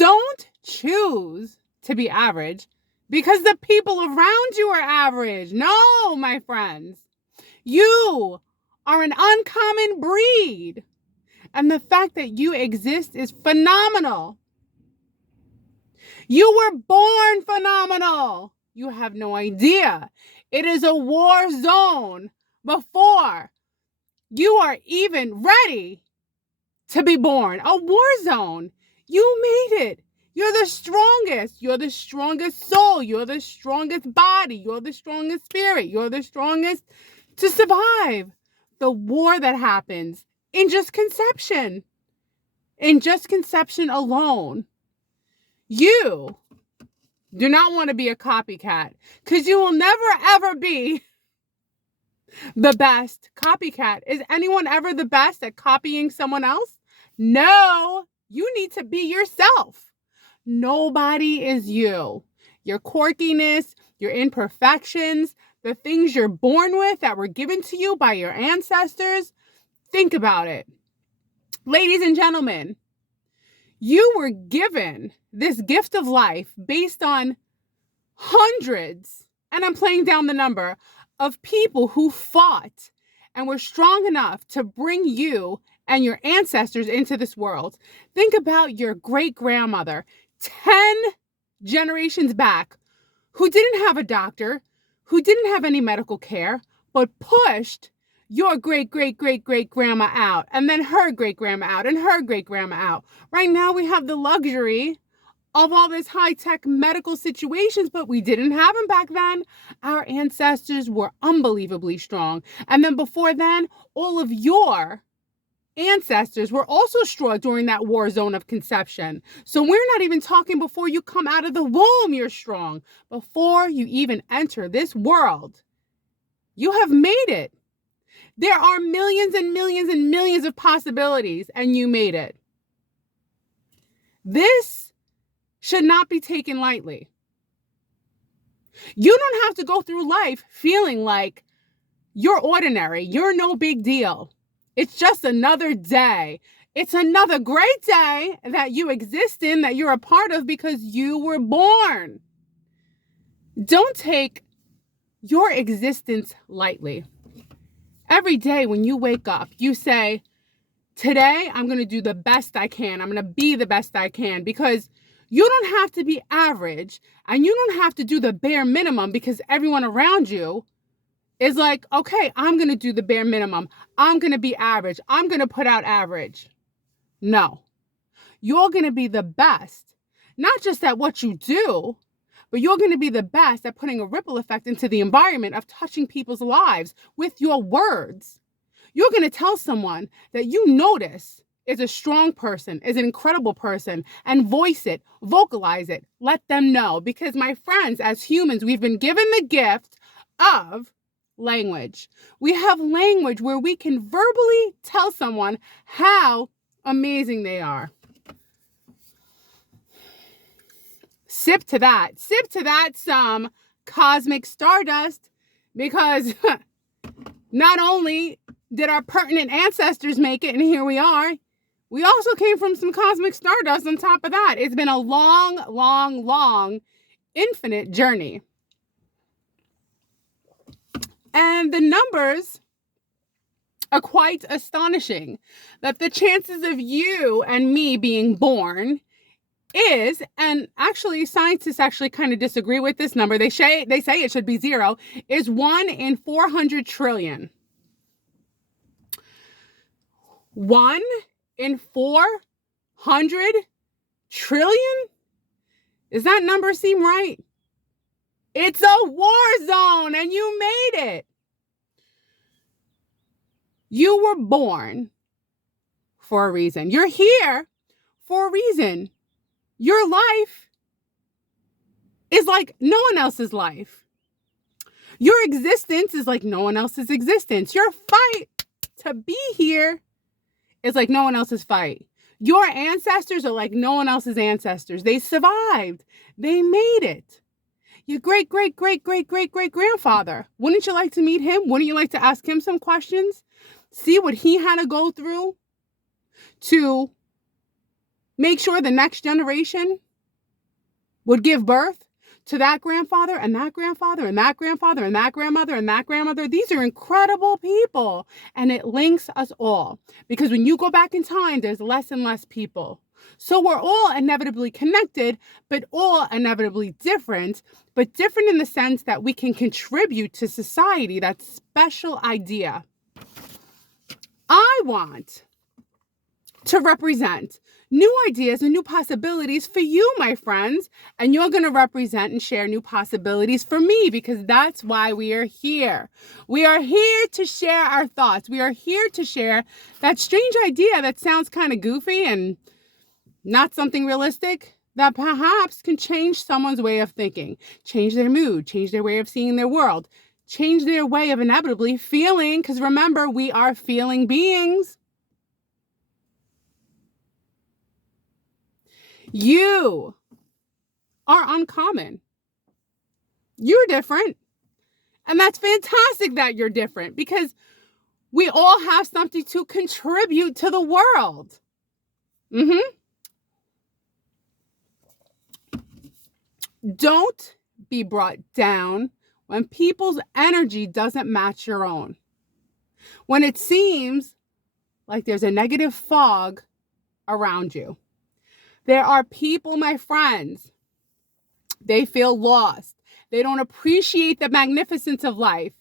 Don't choose to be average because the people around you are average. No, my friends. You are an uncommon breed. And the fact that you exist is phenomenal. You were born phenomenal. You have no idea. It is a war zone before you are even ready to be born. A war zone. You made it. You're the strongest. You're the strongest soul. You're the strongest body. You're the strongest spirit. You're the strongest to survive the war that happens in just conception. In just conception alone. You do not want to be a copycat because you will never ever be the best copycat. Is anyone ever the best at copying someone else? No, you need to be yourself. Nobody is you. Your quirkiness, your imperfections, the things you're born with that were given to you by your ancestors. Think about it. Ladies and gentlemen, you were given this gift of life based on hundreds, and I'm playing down the number, of people who fought and were strong enough to bring you and your ancestors into this world. Think about your great-grandmother, 10 generations back, who didn't have a doctor, who didn't have any medical care, but pushed your great-great-great-great-grandma out, and then her great-grandma out, and her great-grandma out. Right now, we have the luxury of all this high-tech medical situations, but we didn't have them back then. Our ancestors were unbelievably strong. And then before then, all of your ancestors were also strong during that war zone of conception. So we're not even talking before you come out of the womb, you're strong. Before you even enter this world, you have made it. There are millions and millions and millions of possibilities, and you made it. This should not be taken lightly. You don't have to go through life feeling like you're ordinary. You're no big deal. It's just another day. It's another great day that you exist in, that you're a part of because you were born. Don't take your existence lightly. Every day when you wake up, you say, today I'm going to do the best I can. I'm going to be the best I can, because you don't have to be average and you don't have to do the bare minimum because everyone around you is like, okay, I'm going to do the bare minimum. I'm going to be average. I'm going to put out average. No, you're going to be the best, not just at what you do, but you're going to be the best at putting a ripple effect into the environment of touching people's lives with your words. You're going to tell someone that you notice is a strong person, is an incredible person, and voice it, vocalize it, let them know. Because my friends, as humans, we've been given the gift of language. We have language where we can verbally tell someone how amazing they are. Sip to that some cosmic stardust, because not only did our pertinent ancestors make it, and here we are, we also came from some cosmic stardust on top of that. It's been a long, long, long, infinite journey. And the numbers are quite astonishing, that the chances of you and me being born is, and actually scientists actually kind of disagree with this number. They say it should be 0, is 1 in 400 trillion. 1 in 400 trillion? Does that number seem right? It's a war zone, and you made it. You were born for a reason. You're here for a reason. Your life is like no one else's life. Your existence is like no one else's existence. Your fight to be here is like no one else's fight. Your ancestors are like no one else's ancestors. They survived. They made it. Your great-great-great-great-great-great-grandfather. Wouldn't you like to meet him? Wouldn't you like to ask him some questions? See what he had to go through to make sure the next generation would give birth to that grandfather and that grandfather and that grandfather and that grandmother and that grandmother. These are incredible people, and it links us all, because when you go back in time, there's less and less people. So we're all inevitably connected, but all inevitably different, but different in the sense that we can contribute to society, that special idea. I want to represent new ideas and new possibilities for you, my friends, and you're going to represent and share new possibilities for me, because that's why we are here. We are here to share our thoughts. We are here to share that strange idea that sounds kind of goofy and not something realistic, that perhaps can change someone's way of thinking, change their mood, change their way of seeing their world, change their way of inevitably feeling, because remember, we are feeling beings. You are uncommon. You're different. And that's fantastic that you're different, because we all have something to contribute to the world. Don't be brought down when people's energy doesn't match your own. When it seems like there's a negative fog around you. There are people, my friends, they feel lost. They don't appreciate the magnificence of life.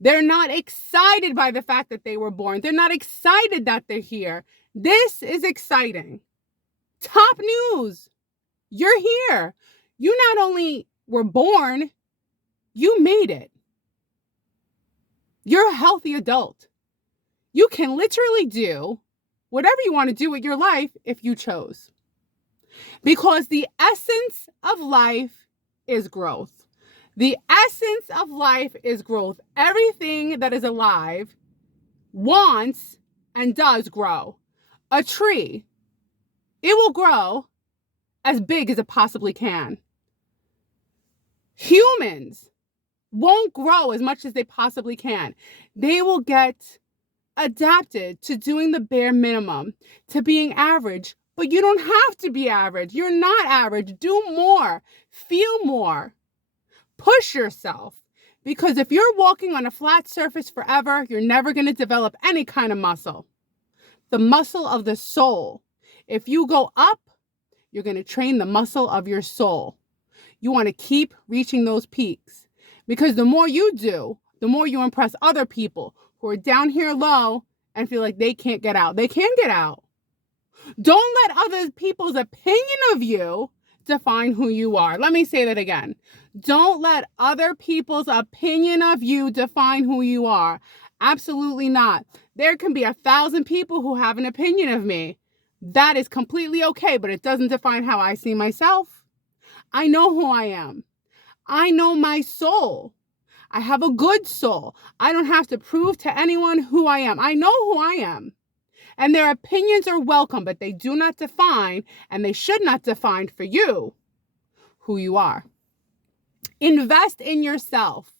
They're not excited by the fact that they were born. They're not excited that they're here. This is exciting. Top news. You're here. You not only were born, you made it. You're a healthy adult. You can literally do whatever you want to do with your life if you chose. Because the essence of life is growth. The essence of life is growth. Everything that is alive wants and does grow. A tree, it will grow as big as it possibly can. Humans won't grow as much as they possibly can. They will get adapted to doing the bare minimum, to being average. But you don't have to be average. You're not average. Do more. Feel more. Push yourself. Because if you're walking on a flat surface forever, you're never going to develop any kind of muscle. The muscle of the soul. If you go up, you're going to train the muscle of your soul. You want to keep reaching those peaks. Because the more you do, the more you impress other people who are down here low and feel like they can't get out. They can get out. Don't let other people's opinion of you define who you are. Let me say that again. Don't let other people's opinion of you define who you are. Absolutely not. There can be 1,000 people who have an opinion of me. That is completely okay, but it doesn't define how I see myself. I know who I am. I know my soul. I have a good soul. I don't have to prove to anyone who I am. I know who I am. And their opinions are welcome, but they do not define, and they should not define for you, who you are. Invest in yourself.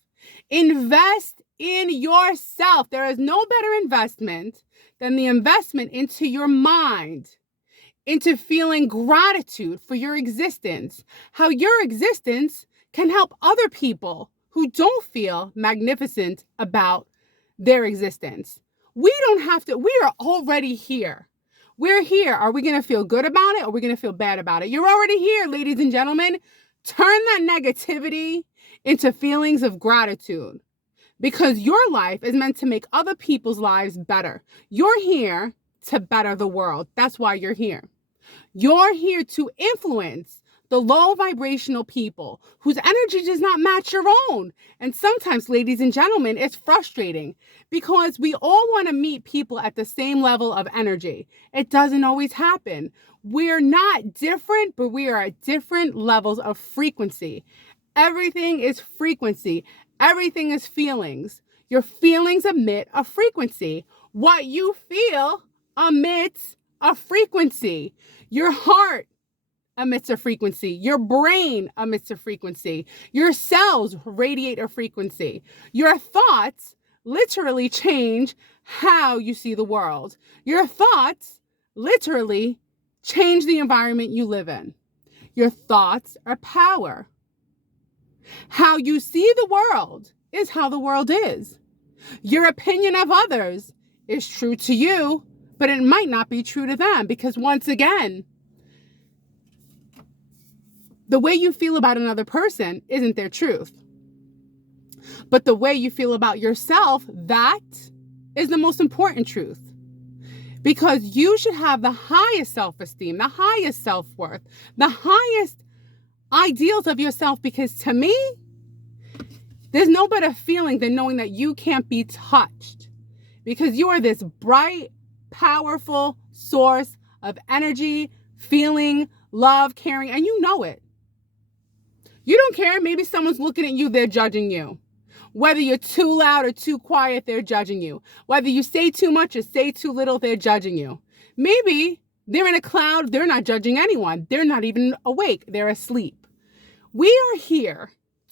Invest in yourself. There is no better investment than the investment into your mind, into feeling gratitude for your existence, how your existence can help other people who don't feel magnificent about their existence. We don't have to, we are already here. We're here. Are we going to feel good about it, or are we going to feel bad about it? You're already here, ladies and gentlemen. Turn that negativity into feelings of gratitude, because your life is meant to make other people's lives better. You're here to better the world. That's why you're here. You're here to influence the low vibrational people whose energy does not match your own. And sometimes, ladies and gentlemen, it's frustrating because we all want to meet people at the same level of energy. It doesn't always happen. We're not different, but we are at different levels of frequency. Everything is frequency. Everything is feelings. Your feelings emit a frequency. What you feel emits a frequency. Your heart emits a frequency. Your brain emits a frequency. Your cells radiate a frequency. Your thoughts literally change how you see the world. Your thoughts literally Change the environment you live in. Your thoughts are power. How you see the world is how the world is. Your opinion of others is true to you, but it might not be true to them, because once again, the way you feel about another person isn't their truth. But the way you feel about yourself, that is the most important truth. Because you should have the highest self-esteem, the highest self-worth, the highest ideals of yourself. Because to me, there's no better feeling than knowing that you can't be touched. Because you are this bright, powerful source of energy, feeling, love, caring, and you know it. You don't care. Maybe someone's looking at you, they're judging you. Whether you're too loud or too quiet, they're judging you. Whether you say too much or say too little, they're judging you. Maybe they're in a cloud, they're not judging anyone. They're not even awake, they're asleep. We are here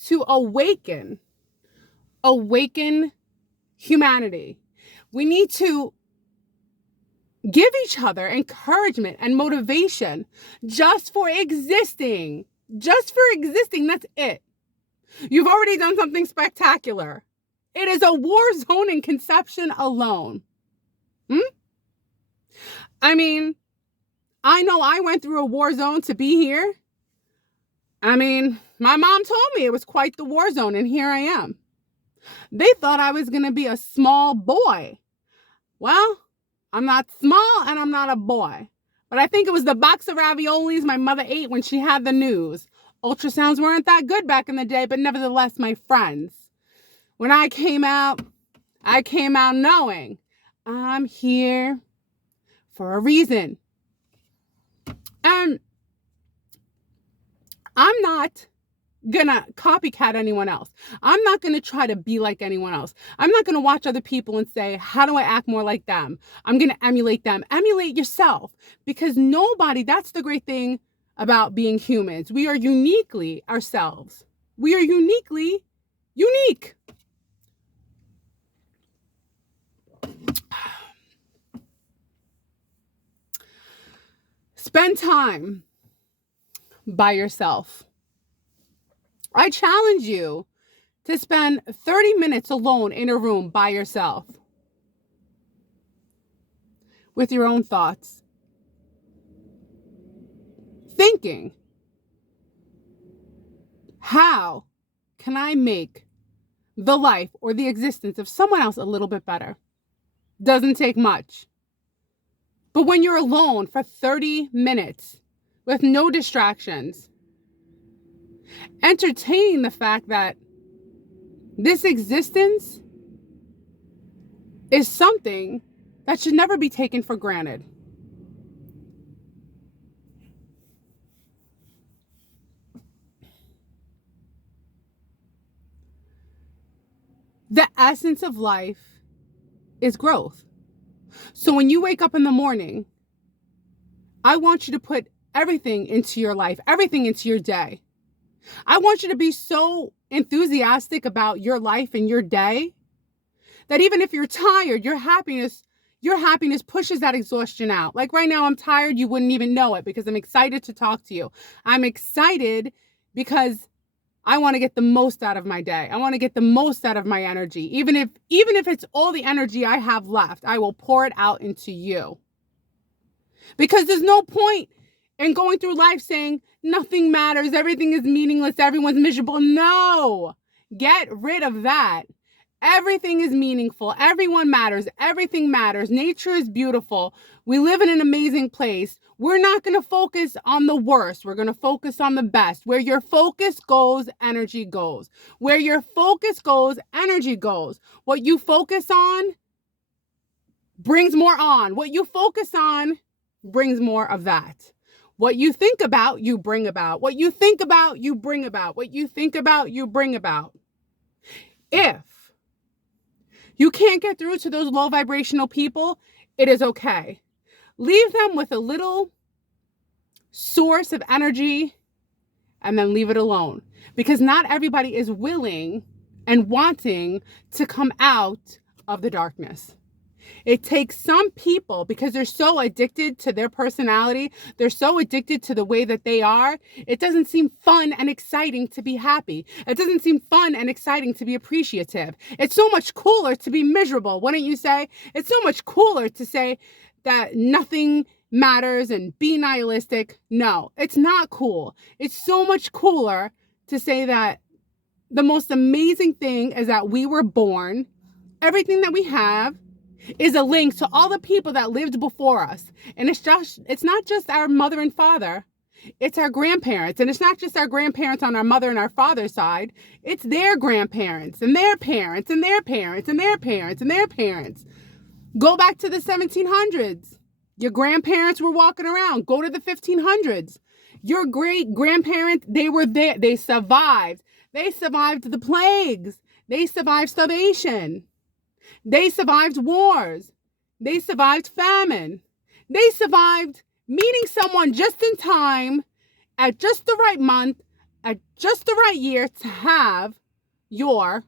to awaken humanity. We need to give each other encouragement and motivation just for existing. Just for existing, that's it. You've already done something spectacular. It is a war zone in conception alone. I mean, I know I went through a war zone to be here. I mean, my mom told me it was quite the war zone, and here I am. They thought I was going to be a small boy. Well, I'm not small and I'm not a boy. But I think it was the box of raviolis my mother ate when she had the news. Ultrasounds weren't that good back in the day, but nevertheless, my friends, when I came out knowing I'm here for a reason. And I'm not gonna copycat anyone else. I'm not gonna try to be like anyone else. I'm not gonna watch other people and say, how do I act more like them? I'm gonna emulate them. Emulate yourself, because that's the great thing about being humans. We are uniquely ourselves. We are uniquely unique. Spend time by yourself. I challenge you to spend 30 minutes alone in a room by yourself with your own thoughts, thinking, how can I make the life or the existence of someone else a little bit better? Doesn't take much. But when you're alone for 30 minutes with no distractions, entertain the fact that this existence is something that should never be taken for granted. The essence of life is growth. So when you wake up in the morning, I want you to put everything into your life, everything into your day. I want you to be so enthusiastic about your life and your day that even if you're tired, your happiness pushes that exhaustion out. Like right now, I'm tired. You wouldn't even know it because I'm excited to talk to you. I'm excited because I want to get the most out of my day. I want to get the most out of my energy. Even if it's all the energy I have left, I will pour it out into you. Because there's no point in going through life saying nothing matters, everything is meaningless, everyone's miserable. No, get rid of that. Everything is meaningful. Everyone matters. Everything matters. Nature is beautiful. We live in an amazing place. We're not going to focus on the worst. We're going to focus on the best. Where your focus goes, energy goes. Where your focus goes, energy goes. What you focus on brings more on. What you focus on brings more of that. What you think about, you bring about. What you think about, you bring about. What you think about, you bring about. If you can't get through to those low vibrational people, it is okay. Leave them with a little source of energy and then leave it alone. Because not everybody is willing and wanting to come out of the darkness. It takes some people, because they're so addicted to their personality, they're so addicted to the way that they are, it doesn't seem fun and exciting to be happy. It doesn't seem fun and exciting to be appreciative. It's so much cooler to be miserable, wouldn't you say? It's so much cooler to say that nothing matters and be nihilistic. No, it's not cool. It's so much cooler to say that the most amazing thing is that we were born. Everything that we have is a link to all the people that lived before us. And it's not just our mother and father. It's our grandparents. And it's not just our grandparents on our mother and our father's side. It's their grandparents and their parents and their parents and their parents and their parents. Go back to the 1700s. Your grandparents were walking around. Go to the 1500s. Your great grandparents, they were there. They survived. They survived the plagues. They survived starvation. They survived wars. They survived famine. They survived meeting someone just in time, at just the right month, at just the right year to have your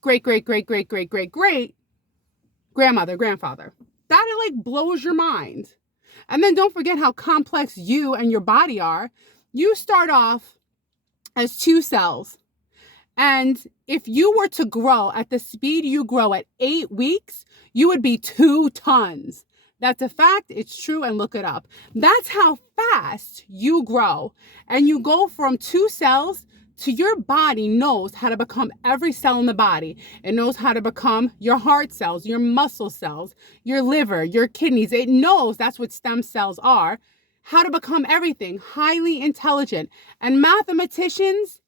great, great, great, great, great, great, great grandmother, grandfather. That like blows your mind. And then don't forget how complex you and your body are. You start off as 2 cells. And if you were to grow at the speed you grow at 8 weeks, you would be 2 tons. That's a fact. It's true. And look it up. That's how fast you grow. And you go from 2 cells to your body knows how to become every cell in the body. It knows how to become your heart cells, your muscle cells, your liver, your kidneys. It knows that's what stem cells are. How to become everything. Highly intelligent. And mathematicians,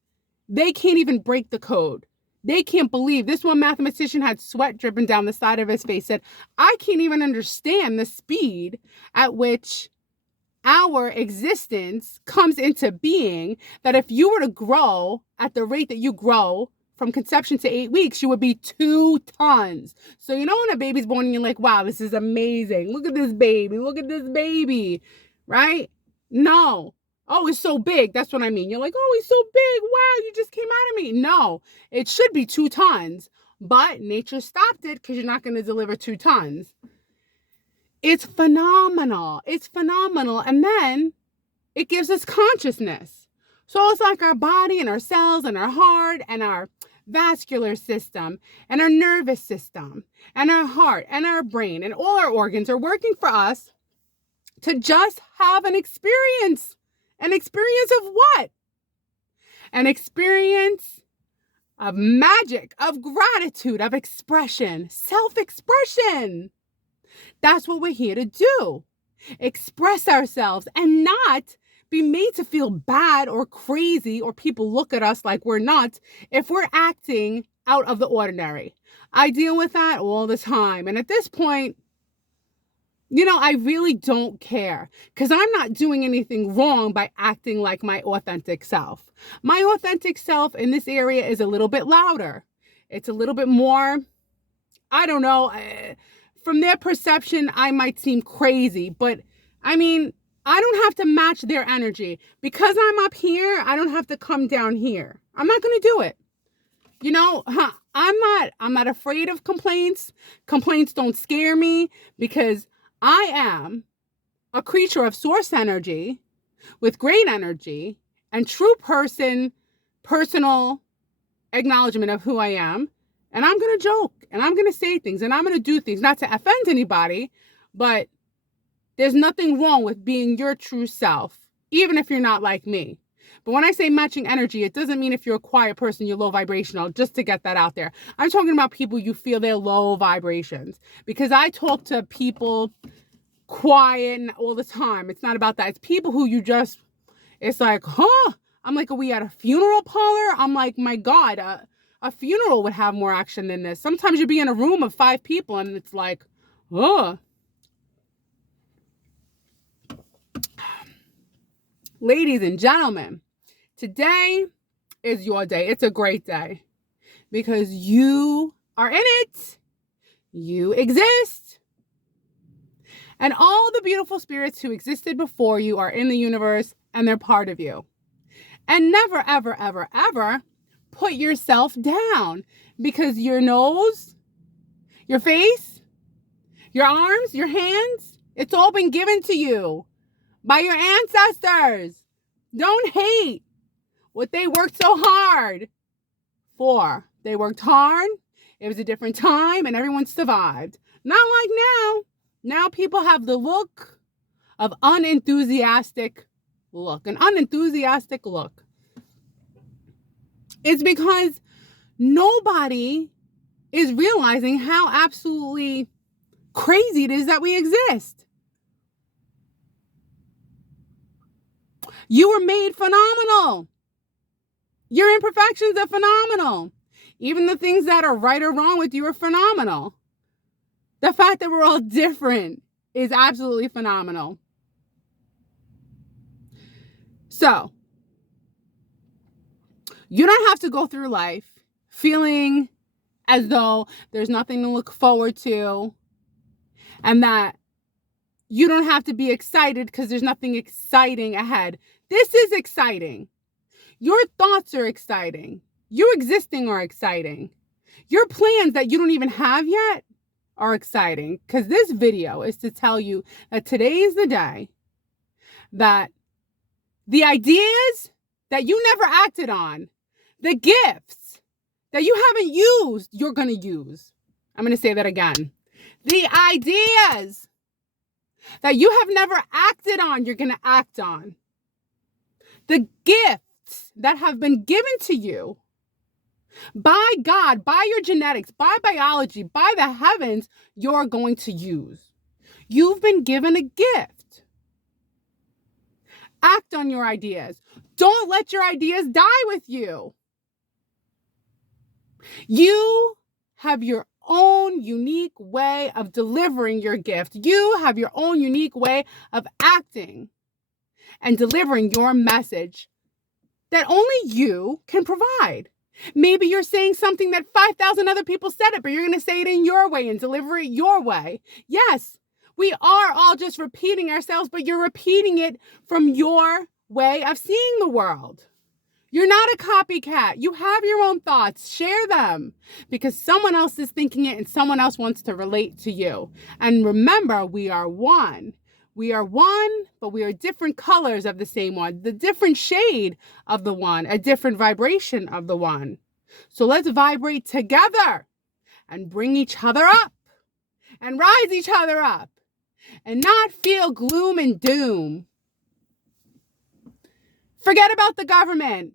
they can't even break the code. They can't believe. This one mathematician had sweat dripping down the side of his face, said, I can't even understand the speed at which our existence comes into being, that if you were to grow at the rate that you grow from conception to 8 weeks, you would be 2 tons. So, you know, when a baby's born and you're like, wow, this is amazing. Look at this baby. Look at this baby. Right? No. Oh, it's so big. That's what I mean. You're like, oh, he's so big. Wow, you just came out of me. No, it should be 2 tons. But nature stopped it because you're not going to deliver 2 tons. It's phenomenal. It's phenomenal. And then it gives us consciousness. So it's like our body and our cells and our heart and our vascular system and our nervous system and our heart and our brain and all our organs are working for us to just have an experience. An experience of what? An experience of magic, of gratitude, of expression, self-expression. That's what we're here to do. Express ourselves and not be made to feel bad or crazy or people look at us like we're nuts if we're acting out of the ordinary. I deal with that all the time. And at this point, you know, I really don't care because I'm not doing anything wrong by acting like my authentic self. My authentic self in this area is a little bit louder. It's a little bit more, I don't know, from their perception, I might seem crazy, but I mean, I don't have to match their energy. Because I'm up here, I don't have to come down here. I'm not going to do it. You know, I'm not afraid of complaints. Complaints don't scare me because I am a creature of source energy with great energy and true personal acknowledgement of who I am. And I'm going to joke and I'm going to say things and I'm going to do things, not to offend anybody, but there's nothing wrong with being your true self, even if you're not like me. But when I say matching energy, it doesn't mean if you're a quiet person, you're low vibrational, just to get that out there. I'm talking about people you feel they're low vibrations. Because I talk to people quiet and all the time. It's not about that. It's people who you just, it's like, huh? I'm like, are we at a funeral parlor? I'm like, my God, a funeral would have more action than this. Sometimes you'd be in a room of 5 people and it's like, oh. Ladies and gentlemen, today is your day. It's a great day because you are in it. You exist. And all the beautiful spirits who existed before you are in the universe and they're part of you. And never, ever, ever, ever put yourself down because your nose, your face, Your arms, your hands, it's all been given to you by your ancestors. Don't hate what they worked so hard for. They worked hard. It was a different time and everyone survived. Not like now. Now people have the look of unenthusiastic look. An unenthusiastic look. It's because nobody is realizing how absolutely crazy it is that we exist. You were made phenomenal. Your imperfections are phenomenal. Even the things that are right or wrong with you are phenomenal. The fact that we're all different is absolutely phenomenal. So, you don't have to go through life feeling as though there's nothing to look forward to and that you don't have to be excited because there's nothing exciting ahead. This is exciting. Your thoughts are exciting. You existing are exciting. Your plans that you don't even have yet are exciting, because this video is to tell you that today is the day that the ideas that you never acted on, the gifts that you haven't used, you're going to use. I'm going to say that again. The ideas that you have never acted on, you're going to act on. The gifts that have been given to you by God, by your genetics, by biology, by the heavens, you're going to use. You've been given a gift. Act on your ideas. Don't let your ideas die with you. You have your own unique way of delivering your gift. You have your own unique way of acting and delivering your message that only you can provide. Maybe you're saying something that 5,000 other people said it, but you're going to say it in your way and deliver it your way. Yes, we are all just repeating ourselves, but you're repeating it from your way of seeing the world. You're not a copycat. You have your own thoughts. Share them because someone else is thinking it and someone else wants to relate to you. And remember, we are one. We are one, but we are different colors of the same one, the different shade of the one, a different vibration of the one. So let's vibrate together and bring each other up and rise each other up and not feel gloom and doom. Forget about the government.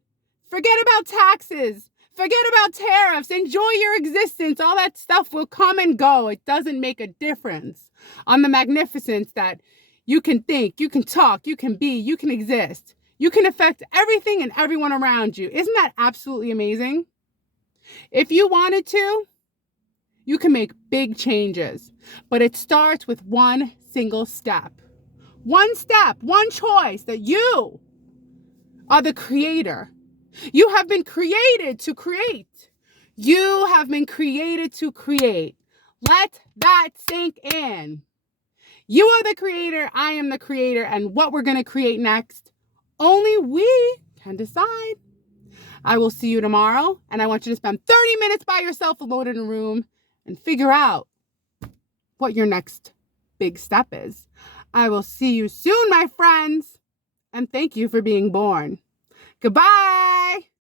Forget about taxes. Forget about tariffs. Enjoy your existence. All that stuff will come and go. It doesn't make a difference on the magnificence that you can think, you can talk, you can be, you can exist. You can affect everything and everyone around you. Isn't that absolutely amazing? If you wanted to, you can make big changes, but it starts with one single step. One step, one choice that you are the creator. You have been created to create. You have been created to create. Let that sink in. You are the creator, I am the creator, and what we're going to create next, only we can decide. I will see you tomorrow, and I want you to spend 30 minutes by yourself alone in a room and figure out what your next big step is. I will see you soon, my friends, and thank you for being born. Goodbye.